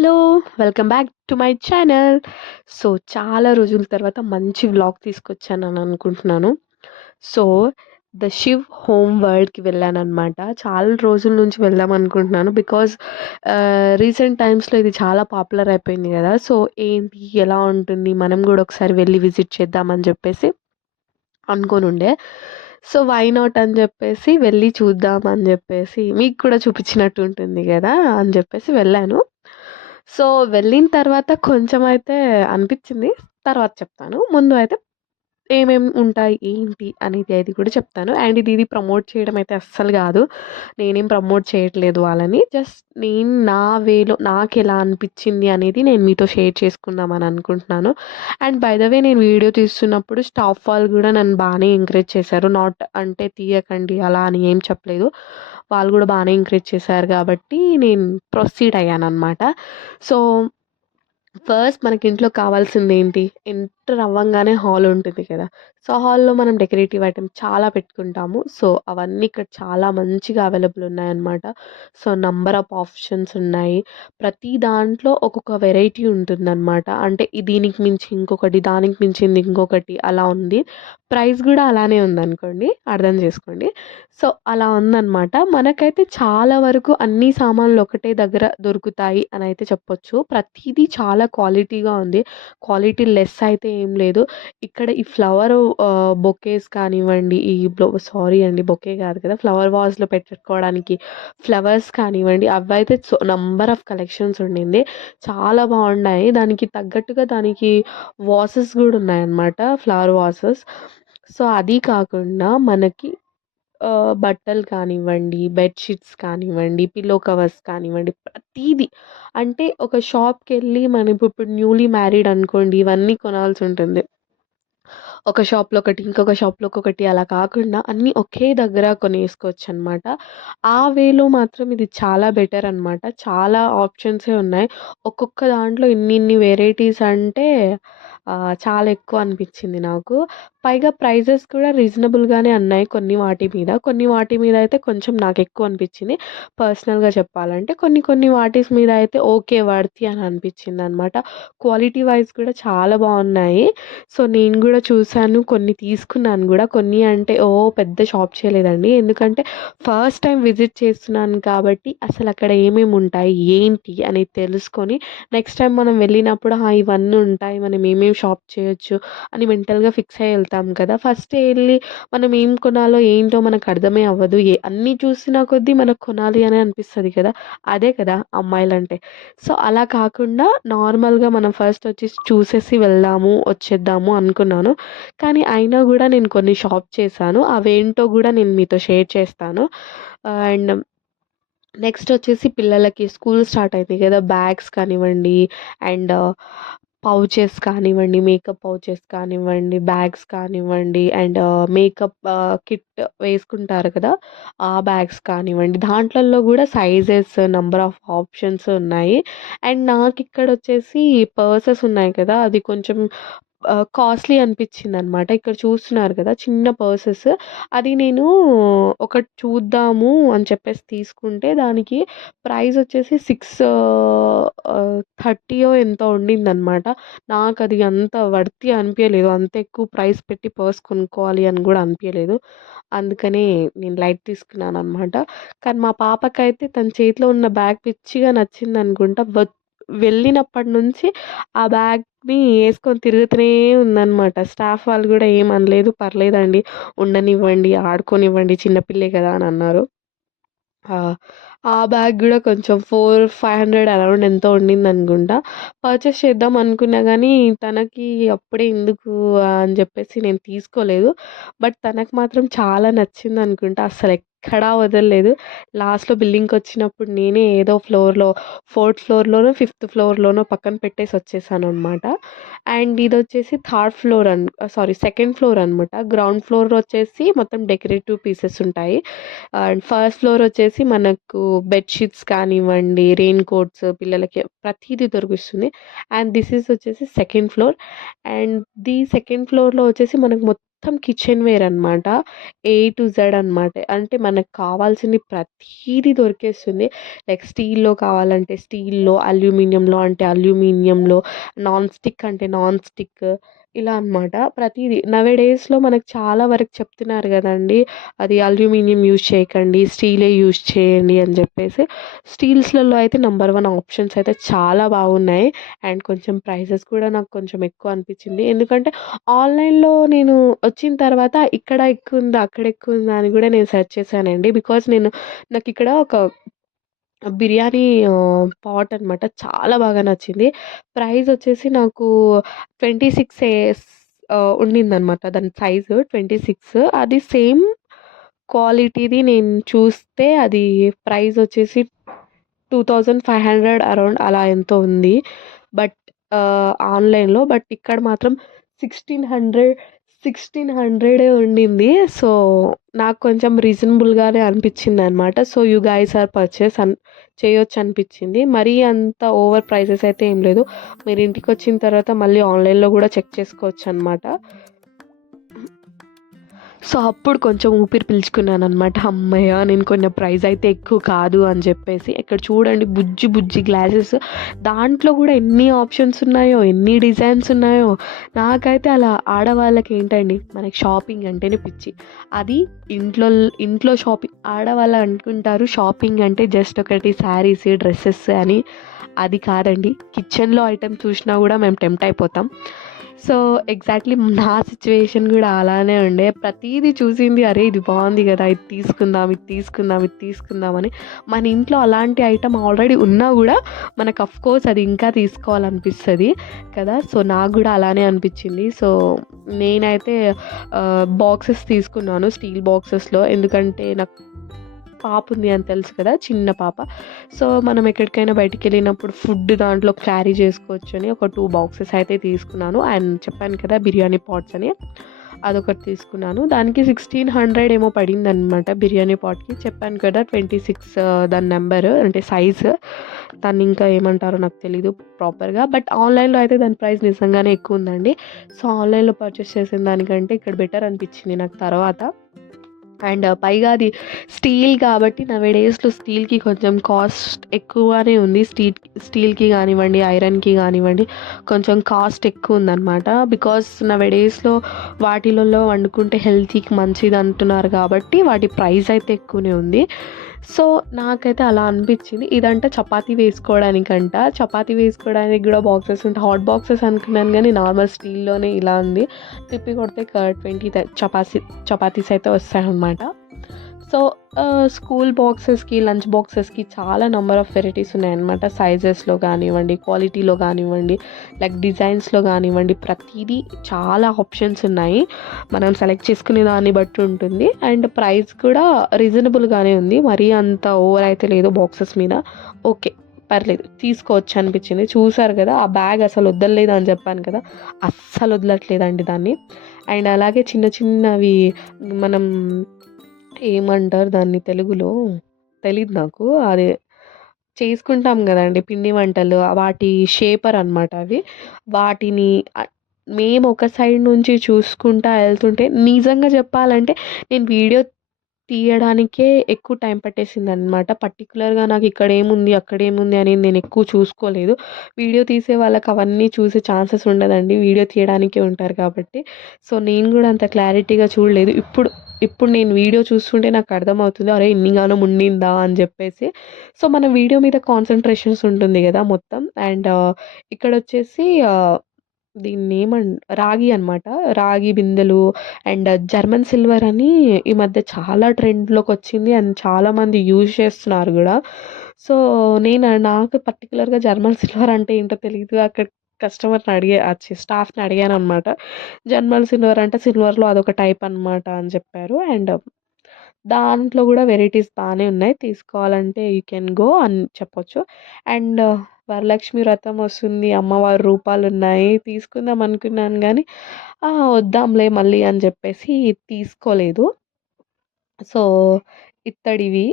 Hello! Welcome back to my channel. So, చాలా రోజుల తర్వాత మంచి వ్లాగ్ తీసుకొచ్చానని అనుకుంటున్నాను. సో, ద శివ్ హోమ్ వరల్డ్‌కి వెళ్ళాననమాట. చాలా రోజుల నుంచి వెళ్దాం అనుకుంటున్నాను. బికాజ్ రీసెంట్ టైమ్స్‌లో ఇది చాలా పాపులర్ అయిపోయింది గదా! సో, ఏంటి, ఎలా ఉంటుంది, మనం గూడా ఒకసారి వెళ్లి విజిట్ చేద్దామని జెప్పేసి అనుకోనుండే. సో, వై నాట్ అని జెప్పేసి వెళ్లి చూద్దాం అని జెప్పేసి మీకు కూడా చూపించినట్టు ఉంటుంది గదా! అని జెప్పేసి వెళ్ళాను. సో, వెళ్ళిన తర్వాత కొంచెమైతే అనిపిచ్చింది. తర్వాత చెప్తాను. ముందు అయితే ఏమేం ఉంటాయి, ఏంటి అనేది అది కూడా చెప్తాను. అండ్ ఇది ప్రమోట్ చేయడం అయితే అస్సలు గాదు. నేనేం ప్రమోట్ చేయట్లేదు వాళ్ళని. జస్ట్ నేను నా వేలో నాకెలా అనిపిచ్చింది అనేది నేను మీతో షేర్ చేసుకుందామని అనుకుంటున్నాను. అండ్ బై ద వే నేను వీడియో తీస్తున్నప్పుడు స్టాఫ్ వాళ్ళు గూడా నన్ను బానే ఎంకరేజ్ చేశారు. నాట్ అంటే తీయకండి అలా అని ఏం చెప్పలేదు. వాళ్ళు గూడా బానే ఎంకరేజ్ చేశారు గాబట్టి నేను ప్రొసీడ్ అయ్యాననమాట. సో, ఫస్ట్ మనకింట్లో కావాల్సిందేంటి? ఎంటర్ అవ్వంగానే హాల్ ఉంటుంది కదా! సో, హాల్‌లో మనం డెకరేటివ్ ఐటెమ్స్ చాలా పెట్టుకుంటాము. సో, అవన్నీ ఇక్కడ చాలా మంచిగా అవైలబుల్ ఉన్నాయన్నమాట. సో, నంబర్ ఆఫ్ ఆప్షన్స్ ఉన్నాయి. ప్రతి దాంట్లో ఒక్కొక్క వెరైటీ ఉంటుందన్నమాట. అంటే దీనికి మించి ఇంకొకటి, దానికి మించింది ఇంకొకటి అలా ఉంది. ప్రైస్ గూడా అలానే ఉందనుకోండి. అర్థం చేసుకోండి. సో, అలా ఉందన్నమాట. మనకైతే చాలా వరకు అన్ని సామాన్లు ఒకటే దగ్గర దొరుకుతాయి అనైతే చెప్పొచ్చు. ప్రతీదీ చాలా క్వాలిటీగా ఉంది. క్వాలిటీ లెస్ అయితే ఏం లేదు. ఇక్కడ ఈ బొకేస్ కానివ్వండి, ఈ సారీ అండి, బొకే కాదు కదా! ఫ్లవర్ వాజ్‌లో పెట్టుకోవడానికి ఫ్లవర్స్ కానివ్వండి, అవైతే నంబర్ ఆఫ్ కలెక్షన్స్ ఉండింది. చాలా బాగున్నాయి. దానికి తగ్గట్టుగా దానికి వాసెస్ గూడా ఉన్నాయన్నమాట. Flower vases. సో, అది కాకుండా మనకి బట్టలు కానివ్వండి, బెడ్‌షీట్స్ కానివ్వండి, పిల్లో కవర్స్ కానివ్వండి, ప్రతీది. అంటే ఒక షాప్‌కెళ్ళి మనం ఇప్పుడు న్యూలీ మ్యారీడ్ అనుకోండి, ఇవన్నీ కొనాల్సుంటుంది. ఒక షాప్‌లో ఒకటి, ఇంకొక షాప్‌లో ఒక్కొక్కటి అలా కాకుండా అన్నీ ఒకే దగ్గర కొనేసుకోవచ్చనమాట. ఆ వేలో మాత్రం ఇది చాలా బెటర్ అనమాట. చాలా ఆప్షన్సే ఉన్నాయి. ఒక్కొక్క దాంట్లో ఇన్నిన్ని వెరైటీస్ అంటే చాలా ఎక్కువ అనిపిచ్చింది నాకు. పైగా ప్రైజెస్ కూడా రీజనబుల్‌గానే ఉన్నాయి కొన్ని వాటి మీద. కొన్ని వాటి మీద అయితే కొంచెం నాకెక్కువ అనిపిచ్చింది. పర్సనల్‌గా చెప్పాలంటే. కొన్ని కొన్ని వాటిస్ మీద అయితే ఓకే. వర్తీ అని అనిపిచ్చిందనమాట. క్వాలిటీ వైస్ కూడా చాలా బావున్నాయి. సో, నేను గూడా చూసాను. కొన్ని తీసుకున్నాను గూడా. కొన్ని అంటే పెద్ద షాప్ చేయలేదండి. ఎందుకంటే ఫస్ట్ టైమ్ విజిట్ చేస్తున్నాను కాబట్టి అసలక్కడ ఏమేముంటాయి, ఏంటి అనేది తెలుసుకొని నెక్స్ట్ టైమ్ మనం వెళ్ళినప్పుడు ఇవన్నీ ఉంటాయి. మనం ఏమేమి షాప్ చేయొచ్చు అని మెంటల్‌గా ఫిక్స్ అయ్యి ఎళ్తాం కదా! ఫస్టే ఎళ్లి మనం ఏం కొనాలో ఏంటో మనకు అర్థమే అవ్వదు. అన్నీ చూసిన కొద్దీ మనకు కొనాలి అనే అనిపిస్తది కదా! అదే కదా అమ్మాయిలంటే. సో, అలా కాకుండా నార్మల్‌గా మనం ఫస్ట్ వచ్చేసి చూసేసి వెళ్దాము, వచ్చేద్దాము అనుకున్నాను. కానీ అయినా గూడా నేను కొన్ని షాప్ చేశాను. అవేంటో గూడా నేను మీతో షేర్ చేస్తాను. అండ్ నెక్స్ట్ వచ్చేసి పిల్లలకి స్కూల్ స్టార్ట్ అయింది గదా! బ్యాగ్స్ కానివ్వండి, అండ్ పౌచెస్ కానివ్వండి, మేకప్ పౌచెస్ కానివ్వండి, బ్యాగ్స్ కానివ్వండి, అండ్ మేకప్ కిట్ వేసుకుంటారు కదా! ఆ బ్యాగ్స్ కానివ్వండి, దాంట్లల్లో గూడా సైజెస్, నంబర్ ఆఫ్ ఆప్షన్స్ ఉన్నాయి. అండ్ నాకిక్కడొచ్చేసి పర్సెస్ ఉన్నాయి కదా! అది కొంచెం కాస్ట్‌లీ అనిపిచ్చిందనమాట. ఇక్కడ చూస్తున్నారు కదా! చిన్న పర్సెస్. అది నేను ఒకటి చూద్దాము అని చెప్పేసి తీసుకుంటే దానికి ప్రైస్ వచ్చేసి 30 ఎంతో ఉండిందనమాట. నాకది అంత వర్తీ అనిపియలేదు. అంత ఎక్కువ ప్రైస్ పెట్టి పర్స్ కొనుక్కోవాలి అని గూడా అనిపియలేదు. అందుకనే నేను లైట్ తీసుకున్నాననమాట. కానీ మా పాపకైతే తన చేతిలో ఉన్న బ్యాగ్ పిచ్చిగా నచ్చిందనుకుంటా. వెళ్ళినప్పటి నుంచి ఆ బ్యాగ్‌ని యేసుకొని తిరుగుతూనే ఉందనమాట. స్టాఫ్ వాళ్ళు గూడా ఏమనలేదు. "పర్లేదండి, ఉండనివ్వండి, ఆడుకోనివ్వండి, చిన్న పిల్లే కదా" అని అన్నారు. ఆ! ఆ బ్యాగ్ గూడా కొంచెం 500 అరౌండ్ ఎంతో ఉండిందనుకుంటా. పర్చేస్ చేద్దాం అనుకున్నా గానీ, తనకి అప్పుడే ఎందుకు అని జెప్పేసి నేను తీసుకోలేదు. బట్ తనకు మాత్రం చాలా నచ్చిందనుకుంటా. అస్సలెక్కడా వదలలేదు. లాస్ట్‌లో బిల్లింగ్‌కొచ్చినప్పుడు నేనే ఏదో ఫోర్త్ ఫ్లోర్‌లోనో, ఫిఫ్త్ ఫ్లోర్‌లోనో పక్కన పెట్టేసి వచ్చేసాననమాట. అండ్ ఇదొచ్చేసి థర్డ్ ఫ్లోర్ సెకండ్ ఫ్లోర్ అనమాట. గ్రౌండ్ ఫ్లోర్ వచ్చేసి మొత్తం డెకరేటివ్ పీసెస్ ఉంటాయి. అండ్ ఫస్ట్ ఫ్లోర్ వచ్చేసి మనకు బెడ్‌షీట్స్ కానివ్వండి, రెయిన్ కోట్స్ పిల్లలకి ప్రతీదీ దొరికిస్తుంది. అండ్ దిస్ ఈజ్ వచ్చేసి సెకండ్ ఫ్లోర్. అండ్ సెకండ్ ఫ్లోర్‌లో వచ్చేసి మనకు మొత్తం కిచెన్ వేర్ అనమాట. ఏ టు జెడ్ అనమాట. అంటే మనకు కావాల్సింది ప్రతీదీ దొరికేస్తుంది. లైక్ స్టీల్‌లో కావాలంటే స్టీల్‌లో, అల్యూమినియంలో అంటే అల్యూమినియంలో, నాన్ స్టిక్ అంటే నాన్ స్టిక్ ఇలా అనమాట. ప్రతీదీ నౌఎడేస్‌లో మనకు చాలా వరకు చెప్తున్నారు గదండీ! అది అల్యూమినియం యూజ్ చేయకండి, స్టీలే యూజ్ చేయండి అని జెప్పేసి. స్టీల్స్‌లలో అయితే నంబర్ 1 ఆప్షన్స్ అయితే చాలా బాగున్నాయి. అండ్ కొంచెం ప్రైసెస్ కూడా నాకు కొంచెం ఎక్కువ అనిపించింది. ఎందుకంటే ఆన్‌లైన్‌లో నేను వచ్చిన తర్వాత ఇక్కడ ఎక్కువుందా, అక్కడ ఎక్కువుందా అని గూడా నేను సెర్చ్ చేశానండి. బికాజ్ నాకిక్కడ ఒక బిర్యానీ పాట్ అనమాట. చాలా బాగా నచ్చింది. ప్రైస్ వచ్చేసి నాకు 26 ఉండిందనమాట. దాని సైజు 26. అది సేమ్ క్వాలిటీది నేను చూస్తే అది ప్రైస్ వచ్చేసి 2500 అరౌండ్ అలా ఎంతో ఉంది. బట్ ఆన్‌లైన్‌లో ఇక్కడ మాత్రం 1600 1600 ఉండింది. సో, నాకు కొంచెం రీజనబుల్‌గానే అనిపించిందనమాట. సో, యూ గైస్ ఆర్ చేయొచ్చనిపించింది. మరీ అంత ఓవర్ ప్రైసెస్ అయితే ఏం లేదు. మీరు ఇంటికొచ్చిన తర్వాత మళ్ళీ ఆన్‌లైన్‌లో గూడా చెక్ చేసుకోవచ్చనమాట. సో, అప్పుడు కొంచెం ఊపిరి పీల్చుకున్నాననమాట. హమ్మయ్య! నేను కొన్న ప్రైస్ అయితే ఎక్కువ కాదు అని చెప్పేసి. ఇక్కడ చూడండి బుజ్జి బుజ్జి గ్లాసెస్. దాంట్లో గూడా ఎన్ని ఆప్షన్స్ ఉన్నాయో, ఎన్ని డిజైన్స్ ఉన్నాయో. నాకైతే అలా ఆడవాళ్ళకి ఏంటండి మనకి షాపింగ్ అంటేనే పిచ్చి. అది ఇంట్లో ఇంట్లో షాపింగ్ ఆడవాళ్ళు అనుకుంటారు షాపింగ్ అంటే జస్ట్ ఒకటి శారీస్, డ్రెసెస్ అని. అది కాదండి. కిచెన్‌లో ఐటెమ్ చూసినా గూడా మేము టెంప్ట్ అయిపోతాం. సో, ఎగ్జాక్ట్‌లీ నా సిట్యుయేషన్ గూడా అలానే ఉండే. ప్రతీదీ చూసింది అరే! ఇది బావుంది గదా! ఇది తీసుకుందాం, ఇది తీసుకుందాం, ఇది తీసుకుందాం అని. మన ఇంట్లో అలాంటి ఐటెమ్ ఆల్రెడీ ఉన్నా గూడా మనకు ఆఫ్‌కోర్స్ అది ఇంకా తీసుకోవాలనిపిస్తది కదా! సో, నాకు గూడా అలానే అనిపిచ్చింది. సో, నేనైతే బాక్సెస్ తీసుకున్నాను స్టీల్ బాక్సెస్‌లో. ఎందుకంటే నాకు పాప ఉంది అని తెలుసు కదా! చిన్న పాప. సో, మనం ఎక్కడికైనా బయటికెళ్ళినప్పుడు ఫుడ్ దాంట్లో క్యారీ చేసుకోవచ్చని ఒక 2 బాక్సెస్ అయితే తీసుకున్నాను. అండ్ చెప్పాను కదా! బిర్యానీ పాట్స్ అని. అదొకటి తీసుకున్నాను. దానికి 1600 ఏమో పడిందనమాట బిర్యానీ పాట్‌కి. చెప్పాను కదా! 26 దాని నంబరు అంటే సైజు. దాన్ని ఇంకా ఏమంటారో నాకు తెలీదు ప్రాపర్‌గా. బట్ ఆన్‌లైన్‌లో అయితే దాని ప్రైస్ నిజంగానే ఎక్కువుందండి. సో, ఆన్‌లైన్‌లో పర్చేస్ చేసిన దానికంటే ఇక్కడ బెటర్ అనిపించింది నాకు తర్వాత. అండ్ పైగా అది స్టీల్ కాబట్టి నౌఎడేస్‌లో స్టీల్‌కి కొంచెం కాస్ట్ ఎక్కువనే ఉంది. స్టీల్‌కి గానివ్వండి, ఐరన్‌కి గానివ్వండి కొంచెం కాస్ట్ ఎక్కువుందనమాట. బికాజ్ నౌఎడేస్‌లో వాటిలలో వండుకుంటే హెల్తీకి మంచిదంటున్నారు కాబట్టి వాటి ప్రైస్ అయితే ఎక్కువనే ఉంది. సో, నాకైతే అలా అనిపించింది. ఇదంట చపాతీ వేసుకోవడానికంట. చపాతీ వేసుకోవడానికి గూడా బాక్సెస్ ఉంటాయి. హాట్ బాక్సెస్ అనుకున్నాను గానీ నార్మల్ స్టీల్‌లోనే ఇలా ఉంది. తిప్పి కొడితే 20 చపాతీస్ అయితే వస్తాయన్నమాట. సో, స్కూల్ బాక్సెస్‌కి, లంచ్ బాక్సెస్‌కి చాలా నంబర్ ఆఫ్ వెరైటీస్ ఉన్నాయన్నమాట. సైజెస్‌లో గానివ్వండి, క్వాలిటీలో గానివ్వండి, లైక్ డిజైన్స్‌లో గానివ్వండి, ప్రతీదీ చాలా ఆప్షన్స్ ఉన్నాయి. మనం సెలెక్ట్ చేసుకునే దాన్ని బట్టి ఉంటుంది. అండ్ ప్రైస్ కూడా రీజనబుల్‌గానే ఉంది. మరీ అంత ఓవర్ అయితే లేదు బాక్సెస్ మీద. ఓకే. పర్లేదు తీసుకోవచ్చు అనిపించింది. చూసారు కదా! ఆ బ్యాగ్ అసలు వదలలేదు అని చెప్పాను కదా! అస్సలు వదలట్లేదండి దాన్ని. అండ్ అలాగే చిన్న చిన్నవి మనం ఏమంటారు దాన్ని తెలుగులో? తెలీదు నాకు. అది చేసుకుంటాం గదండీ పిండి వంటలు. వాటి షేపర్ అనమాట అవి. వాటిని మేము ఒక సైడ్ నుంచి చూసుకుంటా ఎళ్తుంటే నిజంగా చెప్పాలంటే నేను వీడియో తీయడానికే ఎక్కువ టైం పట్టేసిందనమాట. పర్టిక్యులర్‌గా నాకు ఇక్కడేముంది, అక్కడేముంది అనేది నేను ఎక్కువ చూసుకోలేదు. వీడియో తీసే వాళ్ళకి అవన్నీ చూసే ఛాన్సెస్ ఉండదండి. వీడియో తీయడానికే ఉంటారు కాబట్టి. సో, నేను గూడా అంత క్లారిటీగా చూడలేదు. ఇప్పుడు నేను వీడియో చూస్తుంటే నాకు అర్థమవుతుంది. అరే! ఇన్నిగానం ఉండిందా అని జెప్పేసి. సో, మన వీడియో మీద కాన్సంట్రేషన్స్ ఉంటుంది గదా! మొత్తం. అండ్ ఇక్కడొచ్చేసి రాగి అనమాట. రాగి బిందెలు అండ్ జర్మన్ సిల్వర్ అని ఈ మధ్య చాలా ట్రెండ్‌లోకొచ్చింది. అండ్ చాలామంది యూజ్ చేస్తున్నారు గూడా. సో, నాకు పర్టిక్యులర్‌గా జర్మన్ సిల్వర్ అంటే ఏంటో తెలీదు. అక్కడ స్టాఫ్‌ని అడిగాననమాట. జర్మన్ సిల్వర్ అంటే సిల్వర్‌లో అదొక టైప్ అనమాట అని చెప్పారు. అండ్ దాంట్లో గూడా వెరైటీస్ బానే ఉన్నాయి. తీసుకోవాలంటే యూ కెన్ గో అని చెప్పొచ్చు. అండ్ వరలక్ష్మి వ్రతం వస్తుంది, అమ్మవారి రూపాలున్నాయి, తీసుకుందాం అనుకున్నాను గానీ, వద్దాంలే మళ్ళీ అని జెప్పేసి తీసుకోలేదు. సో, ఇత్తడివి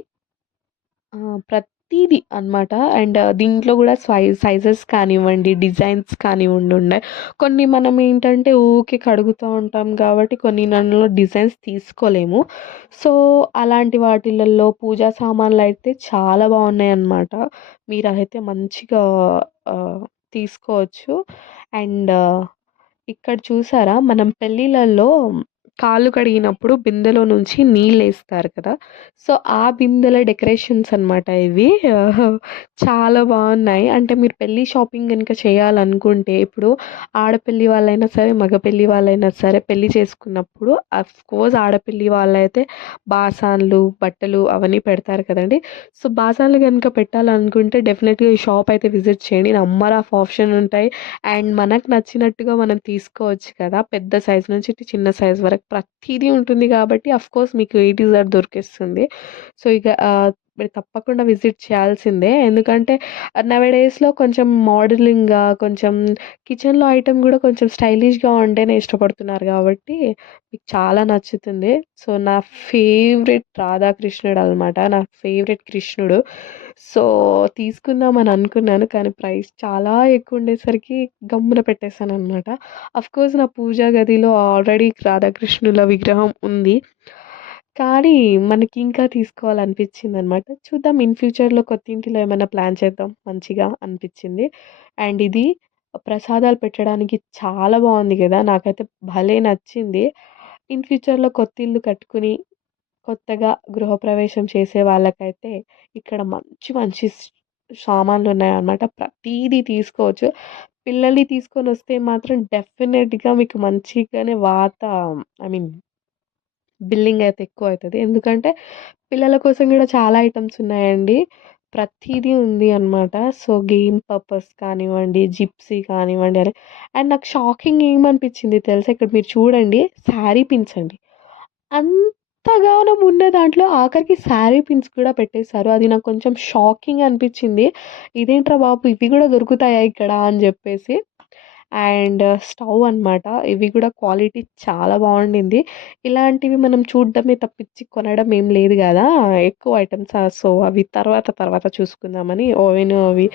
ప్రతీది అనమాట. అండ్ దీంట్లో గూడా సైజెస్ కానివ్వండి, డిజైన్స్ కానివ్వండి ఉన్నాయి. కొన్ని మనం ఏంటంటే ఊకే కడుగుతా ఉంటాం గాబట్టి కొన్ని దాంట్లో డిజైన్స్ తీసుకోలేము. సో, అలాంటి వాటిలల్లో పూజా సామాన్లయితే చాలా బాగున్నాయన్నమాట. మీరైతే మంచిగా తీసుకోవచ్చు. అండ్ ఇక్కడ చూసారా మనం పెళ్ళిళ్ళల్లో కాళ్ళు కడిగినప్పుడు బిందెలో నుంచి నీళ్ళేస్తారు కదా! సో, ఆ బిందెల డెకరేషన్స్ అనమాట ఇవి. చాలా బావున్నాయి. అంటే మీరు పెళ్లి షాపింగ్ గనుక చేయాలనుకుంటే ఇప్పుడు ఆడపెళ్లి వాళ్ళైనా సరే, మగ పెళ్లి వాళ్ళైనా సరే పెళ్లి చేసుకున్నప్పుడు అఫ్‌కోర్స్ ఆడపెళ్లి వాళ్ళైతే బాసాన్లు, బట్టలు అవన్నీ పెడతారు కదండీ! సో, బాసాన్లు గనుక పెట్టాలనుకుంటే డెఫినెట్‌గా ఈ షాప్ అయితే విజిట్ చేయండి. నంబర్ ఆఫ్ ఆప్షన్ ఉంటాయి. అండ్ మనకు నచ్చినట్టుగా మనం తీసుకోవచ్చు కదా! పెద్ద సైజ్ నుంచి చిన్న సైజ్ వరకు ప్రతీదీ ఉంటుంది కాబట్టి అఫ్‌కోర్స్ మీకు ఏ టు జెడ్ దొరికేస్తుంది. సో, ఇక మీరు తప్పకుండా విజిట్ చేయాల్సిందే. ఎందుకంటే నౌ-ఏ-డేస్‌లో కొంచెం మోడలింగ్‌గా కొంచెం కిచెన్‌లో ఐటెమ్ గూడా కొంచెం స్టైలిష్‌గా ఉంటేనే ఇష్టపడుతున్నారు గాబట్టి మీకు చాలా నచ్చుతుంది. సో, నా ఫేవరెట్ రాధాకృష్ణుడనమాట. నా ఫేవరెట్ కృష్ణుడు. సో, తీసుకుందామని అనుకున్నాను. కానీ ప్రైస్ చాలా ఎక్కువుండేసరికి గమ్మున పెట్టేసాననమాట. అఫ్‌కోర్స్ నా పూజా గదిలో ఆల్రెడీ రాధాకృష్ణుల విగ్రహం ఉంది. కానీ మనకి ఇంకా తీసుకోవాలనిపించిందనమాట. చూద్దాం ఇన్ ఫ్యూచర్‌లో కొత్తింటిలో ఏమైనా ప్లాన్ చేద్దాం మంచిగా అనిపించింది. అండ్ ఇది ప్రసాదాలు పెట్టడానికి చాలా బావుంది గదా! నాకైతే భలే నచ్చింది. ఇన్ ఫ్యూచర్‌లో కొత్తిల్లు కట్టుకుని కొత్తగా గృహప్రవేశం చేసే వాళ్ళకైతే ఇక్కడ మంచి మంచి సామాన్లున్నాయన్నమాట. ప్రతీదీ తీసుకోవచ్చు. పిల్లల్ని తీసుకొనొస్తే మాత్రం డెఫినెట్‌గా మీకు మంచిగానే ఐ మీన్ బిల్లింగ్ అయితే ఎక్కువైతది. ఎందుకంటే పిల్లల కోసం గూడా చాలా ఐటెమ్స్ ఉన్నాయండి. ప్రతీదీ ఉంది అనమాట. సో, గేమ్ పర్పస్ కానివ్వండి, జిప్సీ కానివ్వండి అండ్ నాకు షాకింగ్ ఏమనిపించింది తెలుసా? ఇక్కడ మీరు చూడండి శారీ పిన్స్ అండి. అంతగానం ఉన్న దాంట్లో ఆఖరికి శారీ పిన్స్ కూడా పెట్టేశారు. అది నాకు కొంచెం షాకింగ్ అనిపించింది. ఇదేంట్రా బాబు! ఇవి గూడా దొరుకుతాయా ఇక్కడ అని జెప్పేసి. అండ్ స్టవ్ అనమాట. ఇవి కూడా క్వాలిటీ చాలా బావుండింది. ఇలాంటివి మనం చూడడమే తప్పించి కొనడం ఏం లేదు గదా! ఎక్కువ ఐటెమ్స్ సో, అవి తర్వాత తర్వాత చూసుకుందామని ఓవెన్ అవి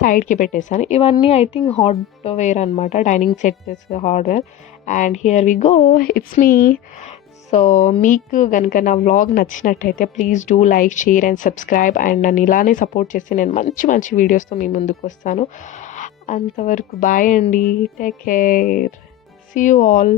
సైడ్‌కి పెట్టేసాను. ఇవన్నీ ఐ థింక్ హార్డ్‌వేర్ అనమాట. Dining sets hardware. And here we go it's me. So, మీకు గనుక నా వ్లాగ్ నచ్చినట్టయితే please do like, share and subscribe. And నన్ను ఇలానే సపోర్ట్ చేసి నేను మంచి మంచి వీడియోస్‌తో మీ ముందుకొస్తాను. అంతవరకు బాయ్ అండి. Take care. See you all.